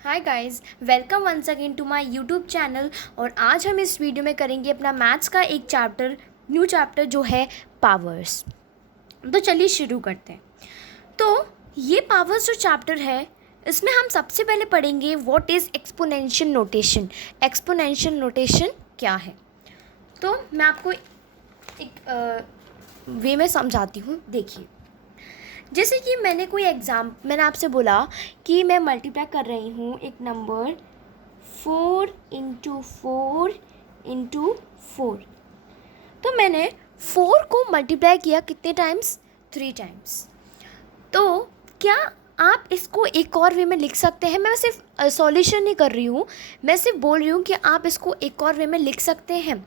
Hi guys, welcome once again to my YouTube channel. और आज हम इस वीडियो में करेंगे अपना मैथ्स का एक न्यू चैप्टर जो है पावर्स। तो चलिए शुरू करते हैं। तो ये पावर्स जो चैप्टर है, इसमें हम सबसे पहले पढ़ेंगे what is exponential notation. Exponential notation क्या है, तो मैं आपको एक वे में समझाती हूँ। देखिए, जैसे कि मैंने आपसे बोला कि मैं मल्टीप्लाई कर रही हूँ एक नंबर 4 इंटू 4 तो मैंने 4 को मल्टीप्लाई किया कितने टाइम्स? 3 टाइम्स। तो क्या आप इसको एक और वे में लिख सकते हैं? मैं सिर्फ सॉल्यूशन नहीं कर रही हूँ, मैं सिर्फ बोल रही हूँ कि आप इसको एक और वे में लिख सकते हैं।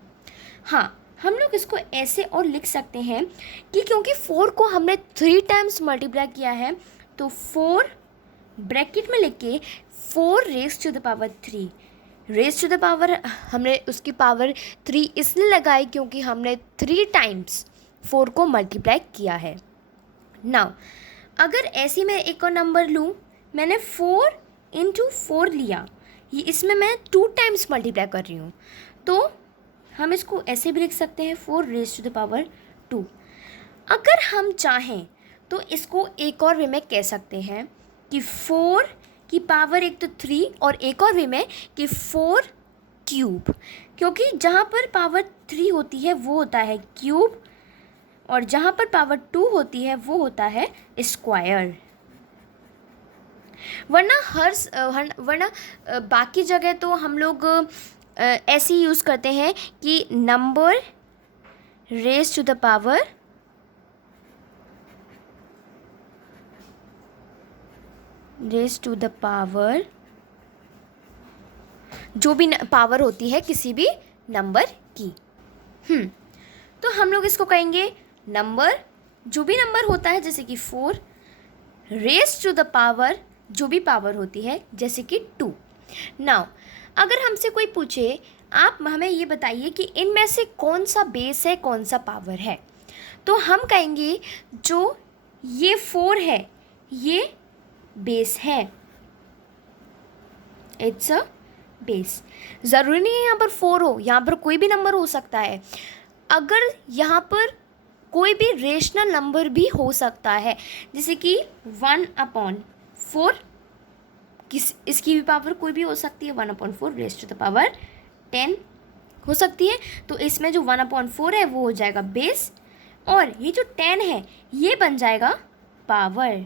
हाँ, हम लोग इसको ऐसे और लिख सकते हैं कि क्योंकि 4 को हमने 3 टाइम्स मल्टीप्लाई किया है, तो 4 ब्रैकेट में लिख के 4 raise to the power 3। Raise to the power हमने उसकी पावर 3 इसलिए लगाई क्योंकि हमने 3 टाइम्स 4 को मल्टीप्लाई किया है। नाउ अगर ऐसी मैं एक और नंबर लूँ, मैंने 4 इंटू 4 लिया, ये इसमें मैं 2 टाइम्स मल्टीप्लाई कर रही हूँ, तो हम इसको ऐसे भी लिख सकते हैं 4 रेज़ टू द पावर 2। अगर हम चाहें तो इसको एक और वे में कह सकते हैं कि 4 की पावर एक तो 3 और एक और वे में कि 4 क्यूब, क्योंकि जहाँ पर पावर 3 होती है वो होता है क्यूब और जहाँ पर पावर 2 होती है वो होता है स्क्वायर। वरना बाकी जगह तो हम लोग ऐसे ही यूज़ करते हैं कि number raise to the power जो भी पावर होती है किसी भी नंबर की। तो हम लोग इसको कहेंगे नंबर, जो भी नंबर होता है जैसे कि 4 रेज़ टू द पावर जो भी पावर होती है जैसे कि 2। नाउ अगर हमसे कोई पूछे आप हमें ये बताइए कि इनमें से कौन सा बेस है, कौन सा पावर है, तो हम कहेंगे जो ये 4 है ये बेस है, इट्स अ बेस। ज़रूरी नहीं है यहाँ पर 4 हो, यहाँ पर कोई भी नंबर हो सकता है। अगर यहाँ पर कोई भी रेशनल नंबर भी हो सकता है, जैसे कि 1/4 इसकी भी पावर कोई भी हो सकती है, 1/4 रेज़ टू द पावर 10 हो सकती है। तो इसमें जो 1/4 है वो हो जाएगा बेस और ये जो 10 है ये बन जाएगा पावर।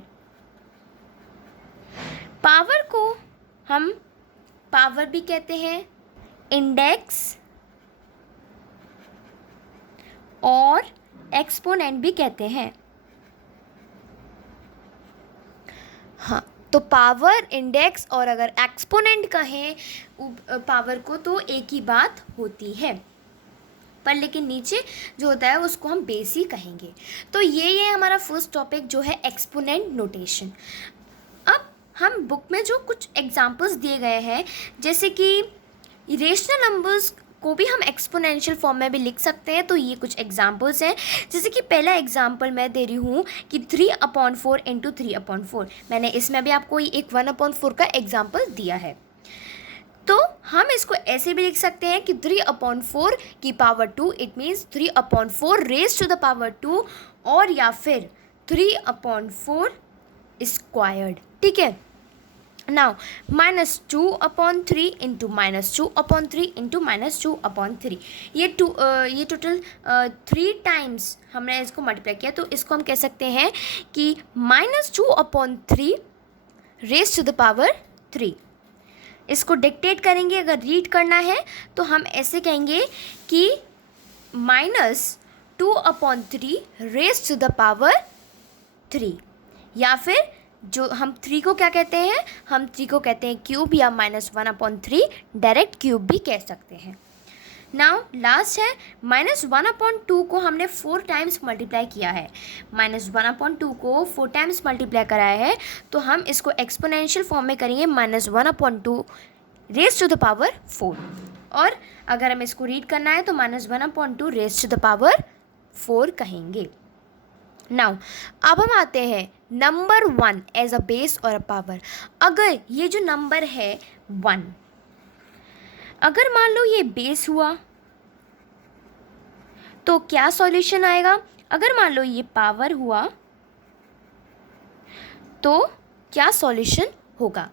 पावर को हम पावर भी कहते हैं, इंडेक्स और एक्सपोनेंट भी कहते हैं। हाँ, तो पावर, इंडेक्स और अगर एक्सपोनेंट कहें पावर को तो एक ही बात होती है, पर लेकिन नीचे जो होता है उसको हम बेस ही कहेंगे। तो ये हमारा फर्स्ट टॉपिक जो है एक्सपोनेंट नोटेशन। अब हम बुक में जो कुछ एग्जांपल्स दिए गए हैं, जैसे कि रेशनल नंबर्स को भी हम एक्सपोनेंशियल फॉर्म में भी लिख सकते हैं, तो ये कुछ एग्जांपल्स हैं। जैसे कि पहला एग्जांपल मैं दे रही हूँ कि 3/4 इंटू 3/4। मैंने इसमें भी आपको एक 1/4 का एग्जांपल दिया है, तो हम इसको ऐसे भी लिख सकते हैं कि 3/4 की power 2, it means 3/4 raise to the power 2, और या फिर 3/4 स्क्वायर्ड। ठीक है। नाउ -2/3 इंटू -2/3 इंटू -2/3, ये टोटल 3 टाइम्स हमने इसको मल्टीप्लाई किया, तो इसको हम कह सकते हैं कि -2/3 रेज़ टू द पावर 3। इसको डिक्टेट करेंगे, अगर रीड करना है तो हम ऐसे कहेंगे कि -2/3 रेज़ टू द पावर 3, या फिर जो हम 3 को क्या कहते हैं, हम 3 को कहते हैं क्यूब, या -1/3 डायरेक्ट क्यूब भी कह सकते हैं। नाउ लास्ट है -1/2 को हमने 4 टाइम्स मल्टीप्लाई किया है, -1/2 को 4 टाइम्स मल्टीप्लाई कराया है, तो हम इसको एक्सपोनेंशियल फॉर्म में करेंगे -1/2 रेज़ टू द पावर 4, और अगर हमें इसको रीड करना है तो -1/2 रेज़ टू द पावर 4 कहेंगे। नाउ अब हम आते हैं नंबर 1 एज अ बेस और अ पावर, अगर ये जो नंबर है 1, अगर मान लो ये बेस हुआ तो क्या सॉल्यूशन आएगा? अगर मान लो ये पावर हुआ तो क्या सॉल्यूशन होगा?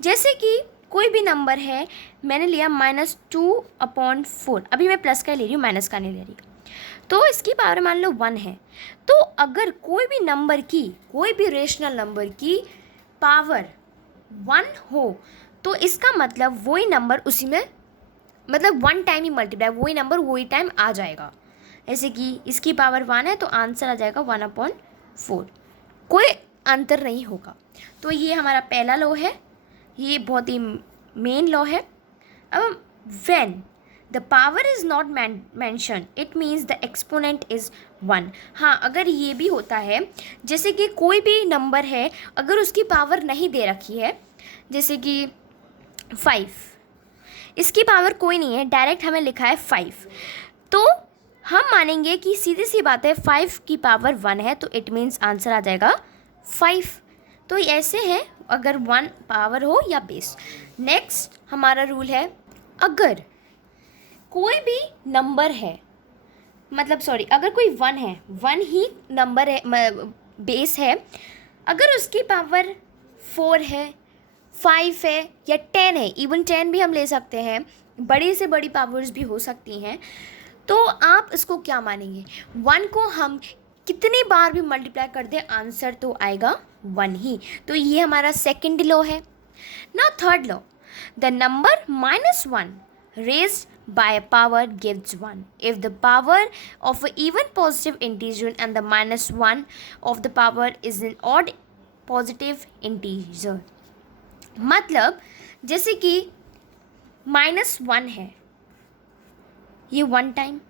जैसे कि कोई भी नंबर है, मैंने लिया -2/4, अभी मैं प्लस का ले रही हूँ, माइनस का नहीं ले रही, तो इसकी पावर मान लो 1 है। तो अगर कोई भी नंबर की, कोई भी रेशनल नंबर की पावर 1 हो तो इसका मतलब वही नंबर उसी में, मतलब 1 टाइम ही मल्टीप्लाई, वही नंबर वही टाइम आ जाएगा। जैसे कि इसकी पावर 1 है तो आंसर आ जाएगा 1/4, कोई अंतर नहीं होगा। तो ये हमारा पहला लॉ है, ये बहुत ही मेन लॉ है। अब when the power is not mention it means the exponent is 1। हाँ, अगर ये भी होता है, जैसे कि कोई भी नंबर है अगर उसकी पावर नहीं दे रखी है, जैसे कि 5, इसकी पावर कोई नहीं है, डायरेक्ट हमें लिखा है 5, तो हम मानेंगे कि सीधी सी बात है 5 की पावर 1 है तो इट मीन्स आंसर आ जाएगा 5। तो ऐसे है अगर 1 पावर हो या बेस। नेक्स्ट हमारा रूल है, अगर कोई भी नंबर है, मतलब सॉरी, अगर कोई 1 है, 1 ही नंबर है, बेस है, अगर उसकी पावर 4 है, 5 है या 10 है, इवन 10 भी हम ले सकते हैं, बड़ी से बड़ी पावर्स भी हो सकती हैं, तो आप इसको क्या मानेंगे? 1 को हम कितनी बार भी मल्टीप्लाई कर दें आंसर तो आएगा 1 ही। तो ये हमारा सेकंड लॉ है। Now third law, the number -1 raised by a power gives 1 if the power of an even positive integer and the -1 of the power is an odd positive integer। मतलब जैसे कि -1 है, ये 1 टाइम,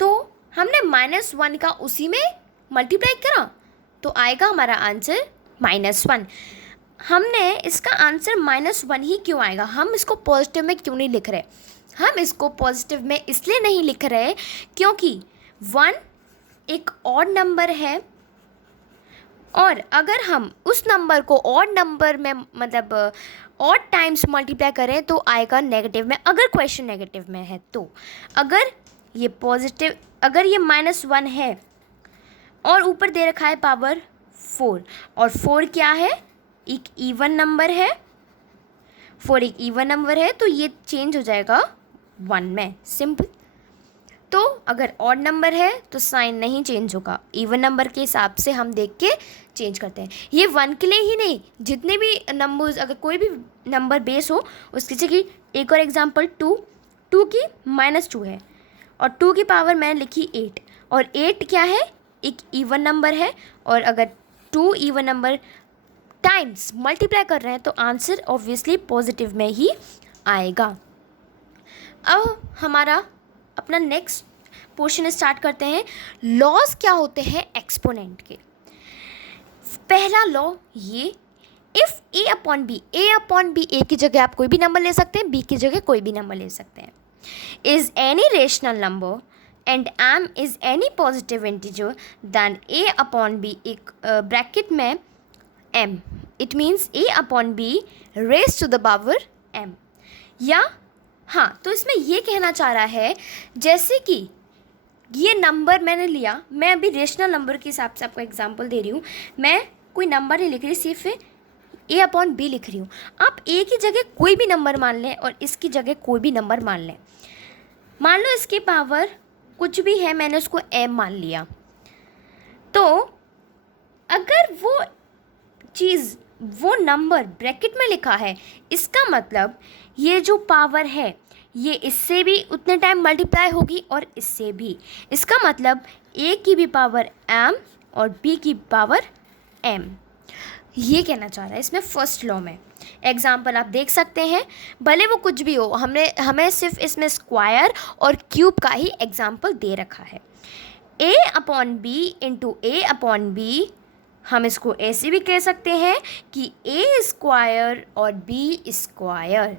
तो हमने -1 का उसी में मल्टीप्लाई करा तो आएगा हमारा आंसर -1। हमने इसका आंसर -1 ही क्यों आएगा? हम इसको पॉजिटिव में क्यों नहीं लिख रहे? हम इसको पॉजिटिव में इसलिए नहीं लिख रहे क्योंकि 1 एक ऑड नंबर है, और अगर हम उस नंबर को ऑड नंबर में, मतलब ऑड टाइम्स मल्टीप्लाई करें तो आएगा नेगेटिव में, अगर क्वेश्चन नेगेटिव में है तो। अगर ये पॉजिटिव, अगर ये -1 है और ऊपर दे रखा है पावर 4, और 4 क्या है? एक इवन नंबर है, 4 एक इवन नंबर है, तो ये चेंज हो जाएगा 1 में, सिंपल। तो अगर ऑड नंबर है तो साइन नहीं चेंज होगा, इवन नंबर के हिसाब से हम देख के चेंज करते हैं। ये 1 के लिए ही नहीं, जितने भी नंबर्स, अगर कोई भी नंबर बेस हो उसकी, जैसे कि एक और एग्जांपल 2 की -2 है और 2 की पावर मैंने लिखी 8, और 8 क्या है? एक इवन नंबर है, और अगर 2 इवन नंबर टाइम्स मल्टीप्लाई कर रहे हैं तो आंसर ऑब्वियसली पॉजिटिव में ही आएगा। अब हमारा अपना नेक्स्ट पोर्शन स्टार्ट करते हैं। लॉज क्या होते हैं एक्सपोनेंट के? पहला लॉ ये, इफ़ a/b की जगह आप कोई भी नंबर ले सकते हैं, b की जगह कोई भी नंबर ले सकते हैं, is any rational number and m is any positive integer then a/b, एक ब्रैकेट में m, it means a/b raise to the power m। या हाँ, तो इसमें ये कहना चाह रहा है, जैसे कि ये नंबर मैंने लिया, मैं अभी रेशनल नंबर के हिसाब से आपको एग्जांपल दे रही हूँ, मैं कोई नंबर नहीं लिख रही, सिर्फ a/b लिख रही हूँ। आप a की जगह कोई भी नंबर मान लें और इसकी जगह कोई भी नंबर मान लें। मान लो इसकी पावर कुछ भी है, मैंने उसको m मान लिया, तो अगर वो चीज़, वो नंबर ब्रैकेट में लिखा है, इसका मतलब ये जो पावर है ये इससे भी उतने टाइम मल्टीप्लाई होगी और इससे भी। इसका मतलब a की भी पावर m और b की पावर m, ये कहना चाह रहा है इसमें फर्स्ट लॉ में। एग्जाम्पल आप देख सकते हैं, भले वो कुछ भी हो, हमें सिर्फ इसमें स्क्वायर और क्यूब का ही एग्जाम्पल दे रखा है। a/b इंटू a/b, हम इसको ऐसे भी कह सकते हैं कि a स्क्वायर और b स्क्वायर।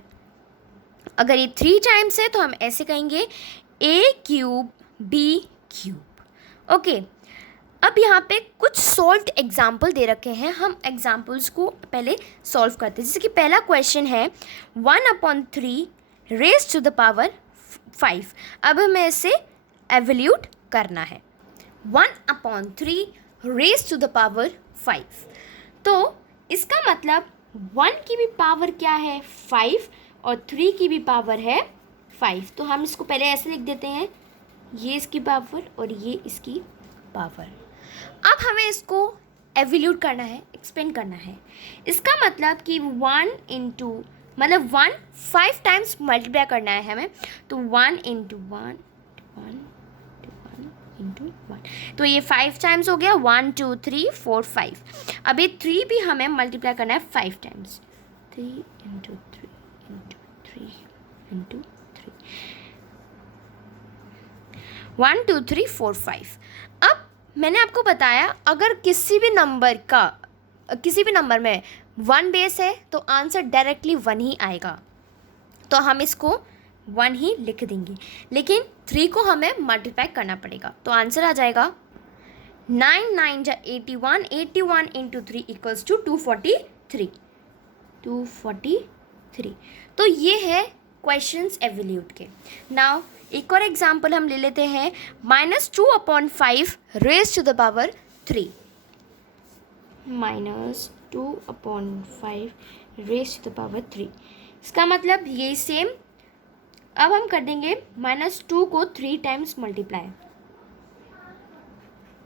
अगर ये 3 टाइम्स है तो हम ऐसे कहेंगे a³ b³। ओके, अब यहाँ पे कुछ सॉल्व्ड एग्जाम्पल दे रखे हैं, हम एग्जाम्पल्स को पहले सॉल्व करते हैं। जैसे कि पहला क्वेश्चन है 1/3 रेज टू द पावर 5। अब हमें इसे एवल्यूट करना है। 1/3 रेज टू द पावर 5, तो इसका मतलब 1 की भी पावर क्या है 5 और 3 की भी पावर है 5। तो हम इसको पहले ऐसे लिख देते हैं, ये इसकी पावर और ये इसकी पावर। अब हमें इसको एवल्यूट करना है, एक्सपेंड करना है। इसका मतलब कि 1 इंटू मतलब 1 5 टाइम्स मल्टीप्लाई करना है हमें, तो 1 इंटू 1 इंटू 1, तो ये 5 टाइम्स हो गया। 1 2 3 4 5। अभी 3 भी हमें मल्टीप्लाई करना है 5 टाइम्स, 3 इंटू 3 इंटू 3 इंटू 3, 1 2 3 4 5। अब मैंने आपको बताया अगर किसी भी नंबर में 1 बेस है तो आंसर डायरेक्टली 1 ही आएगा, तो हम इसको 1 ही लिख देंगे। लेकिन 3 को हमें मल्टीप्लाई करना पड़ेगा, तो आंसर आ जाएगा 9 9 जा 81, 81 इंटू 3 इक्वल्स टू 243। तो ये है क्वेश्चंस एवल्यूट के। नाउ एक और एग्जाम्पल हम ले लेते हैं, -2/5 raise to the power 3। -2/5 raise to the power 3, इसका मतलब ये सेम। अब हम कर देंगे -2 को 3 टाइम्स मल्टीप्लाई,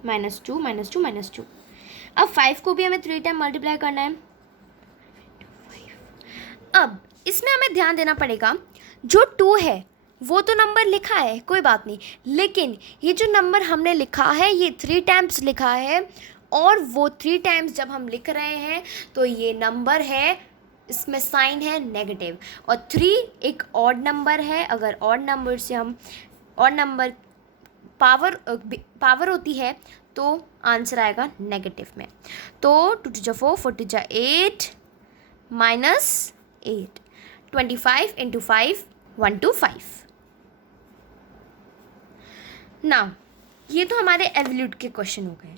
-2 -2 -2। अब 5 को भी हमें 3 टाइम मल्टीप्लाई करना है। अब इसमें हमें ध्यान देना पड़ेगा, जो 2 है वो तो नंबर लिखा है, कोई बात नहीं, लेकिन ये जो नंबर हमने लिखा है ये 3 टाइम्स लिखा है, और वो 3 टाइम्स जब हम लिख रहे हैं तो ये नंबर है, इसमें साइन है नेगेटिव, और 3 एक ऑड नंबर है। अगर ऑड नंबर से हम ऑड नंबर पावर होती है तो आंसर आएगा नेगेटिव में। तो 2 2 जा 4, 4 2 जा 8 -8, 25 इंटू 5 125। नाउ ये तो हमारे एवल्यूट के क्वेश्चन हो गए।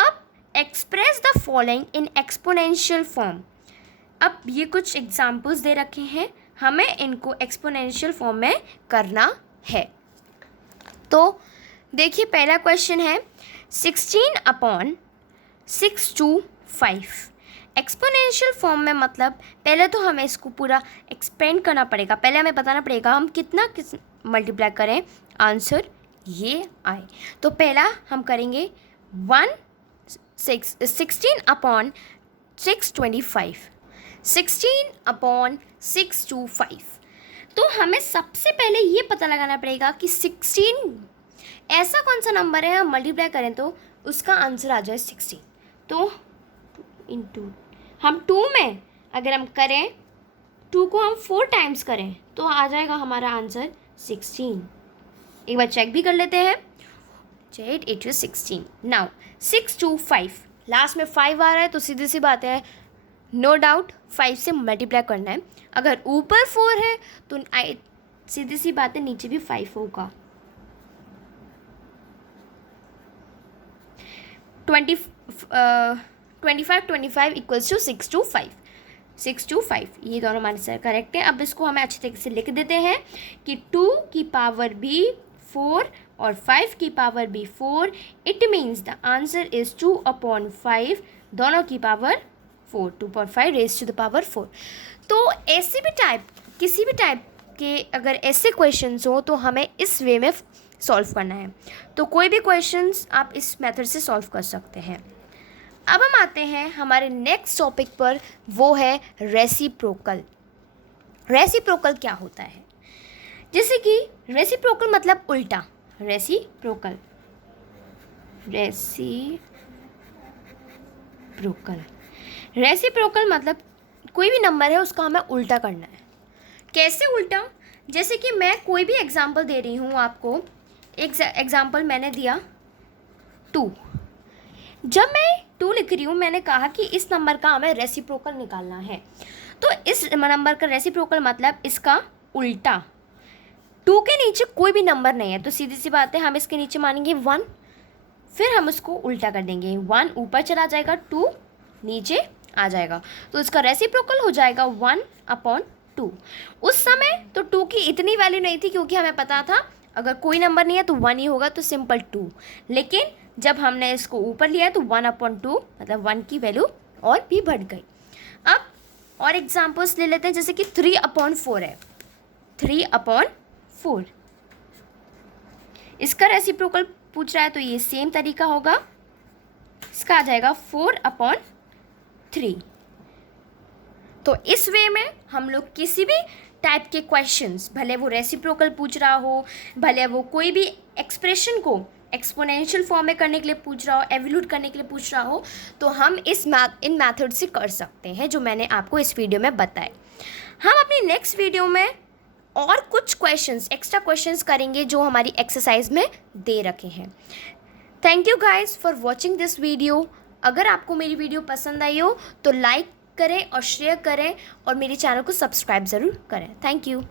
अब express the following in exponential form. अब ये कुछ एग्जाम्पल्स दे रखे हैं, हमें इनको एक्सपोनेंशियल फॉर्म में करना है। तो देखिए पहला क्वेश्चन है 16/625। एक्सपोनेंशियल फॉर्म में मतलब पहले तो हमें इसको पूरा एक्सपेंड करना पड़ेगा, पहले हमें बताना पड़ेगा हम कितना मल्टीप्लाई करें आंसर ये आए। तो पहला हम करेंगे 16/625, 16/625। तो हमें सबसे पहले ये पता लगाना पड़ेगा कि 16 ऐसा कौन सा नंबर है हम मल्टीप्लाई करें तो उसका आंसर आ जाए 16। तो इंटू हम 2 में अगर हम करें 2 को हम 4 टाइम्स करें तो आ जाएगा हमारा आंसर 16। एक बार चेक भी कर लेते हैं, 8 8 16। नाउ 625, लास्ट में 5 आ रहा है तो सीधी सी बात है, नो डाउट 5 से मल्टीप्लाई करना है। अगर ऊपर 4 है तो सीधी सी बात है नीचे भी 5 होगा। 25 इक्वल्स टू 625, 625, ये दोनों हमारे सर करेक्ट है। अब इसको हमें अच्छे तरीके से लिख देते हैं कि 2 की पावर भी 4 और 5 की पावर भी 4, it means the answer is 2/5 दोनों की power 4, 2/5 raise to the power 4। तो ऐसे भी किसी भी टाइप के अगर ऐसे क्वेश्चंस हो तो हमें इस वे में सॉल्व करना है। तो कोई भी क्वेश्चंस आप इस मेथड से सॉल्व कर सकते हैं। अब हम आते हैं हमारे नेक्स्ट टॉपिक पर, वो है रेसिप्रोकल। रेसिप्रोकल क्या होता है? जैसे कि रेसिप्रोकल मतलब उल्टा, रेसिप्रोकल मतलब कोई भी नंबर है उसका हमें उल्टा करना है। कैसे उल्टा? जैसे कि मैं कोई भी एग्जांपल दे रही हूँ आपको, एक एग्जांपल मैंने दिया 2। जब मैं 2 लिख रही हूँ मैंने कहा कि इस नंबर का हमें रेसिप्रोकल निकालना है, तो इस नंबर का रेसिप्रोकल मतलब इसका उल्टा। 2 के नीचे कोई भी नंबर नहीं है तो सीधी सी बात है हम इसके नीचे मानेंगे 1, फिर हम उसको उल्टा कर देंगे, 1 ऊपर चला जाएगा, 2 नीचे आ जाएगा, तो इसका रेसिप्रोकल हो जाएगा 1/2। उस समय तो 2 की इतनी वैल्यू नहीं थी, क्योंकि हमें पता था अगर कोई नंबर नहीं है तो 1 ही होगा, तो सिंपल 2। लेकिन जब हमने इसको ऊपर लिया तो 1/2 मतलब 1 की वैल्यू और भी बढ़ गई। अब और एग्जाम्पल्स ले लेते हैं, जैसे कि 3/4 है, 3/4 इसका रेसिप्रोकल पूछ रहा है, तो ये सेम तरीका होगा, इसका आ जाएगा 4/3। तो इस वे में हम लोग किसी भी टाइप के क्वेश्चंस, भले वो रेसिप्रोकल पूछ रहा हो, भले वो कोई भी एक्सप्रेशन को एक्सपोनेंशियल फॉर्म में करने के लिए पूछ रहा हो, एवोल्यूट करने के लिए पूछ रहा हो, तो हम इन मेथड से कर सकते हैं, जो मैंने आपको इस वीडियो में बताए। हम अपनी नेक्स्ट वीडियो में और कुछ क्वेश्चंस, एक्स्ट्रा क्वेश्चंस करेंगे जो हमारी एक्सरसाइज में दे रखे हैं। Thank you guys for watching this video. अगर आपको मेरी वीडियो पसंद आई हो तो लाइक करें और शेयर करें, और मेरे चैनल को सब्सक्राइब ज़रूर करें। Thank you.